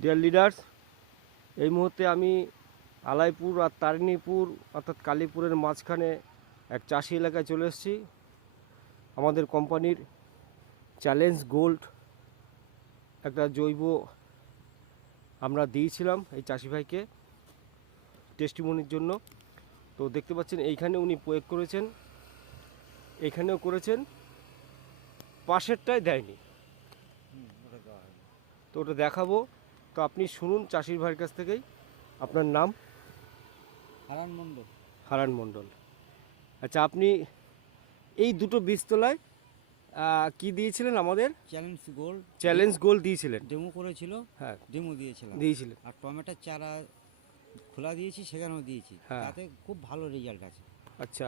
Deer leaders, এই মুহূর্তে আমি আলাইপুর আর তারিণীপুর অর্থাৎ কালীপুরের মাঝখানে এক চাষি এলাকায় চলে এসেছি। আমাদের কোম্পানির চ্যালেঞ্জ গোল্ড একটা জৈব আমরা দিয়েছিলাম এই চাষি ভাইকে টেস্টিমনির জন্য। তো দেখতে পাচ্ছেন এইখানে উনি প্রয়োগ করেছেন, এখানেও করেছেন, পাশেরটাই দেয়নি। তো ওটা দেখাবো। তো আপনি শুনুন চাষির ভাইয়ের কাছ থেকেই। আপনার নাম? হারান মণ্ডল। হারান মণ্ডল। আচ্ছা, আপনি এই দুটো বীজতলায় কি দিয়েছিলেন আমাদের? Challenge gold. চ্যালেঞ্জ গোল্ড দিয়েছিলেন? ডেমো করেছিল, হ্যাঁ, ডেমো দিয়েছিলাম। দিয়েছিলেন। আর টমেটোর চারা খোলা দিয়েছি, সেখানেও দিয়েছি। হ্যাঁ। তাতে খুব ভালো রেজাল্ট আছে। আচ্ছা,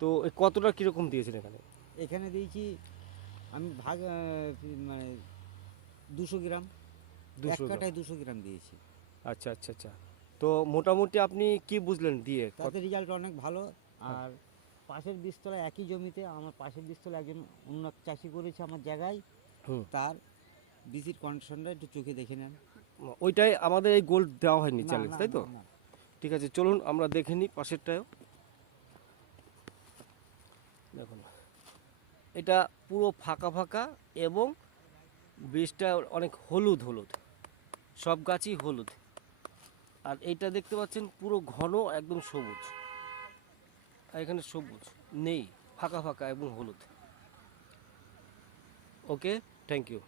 তো কতটা কীরকম দিয়েছেন এখানে? এখানে দিয়েছি আমি মানে 200 গ্রাম, এক 200 গ্রাম। কাঠায় 200 গ্রাম দিয়েছি। আচ্ছা আচ্ছা আচ্ছা। তো মোটামুটি আপনি কি বুঝলেন দিয়ে? তাতে রেজাল্ট অনেক ভালো। আর পাশের বীজতলা, একই জমিতে আমার পাশের বীজতলা একজন অন্য চাষি করেছে আমার জায়গায়। তার বীজের কন্ডিশনটা একটু চোখে দেখে নেন। ওইটাই আমাদের এই গোল্ড দেওয়া হয়নি না, চ্যালেঞ্জ, না, তাই তো? না, না। ঠিক আছে, চলুন আমরা দেখে নিই পাশেরটাও। দেখুন, এটা পুরো ফাঁকা ফাঁকা এবং বীজটা অনেক হলুদ হলুদ, সব গাছই হলুদ। আর এইটা দেখতে পাচ্ছেন পুরো ঘন একদম সবুজ, আর এখানে সবুজ নেই, ফাঁকা ফাঁকা এবং হলুদ। ওকে, থ্যাংক ইউ।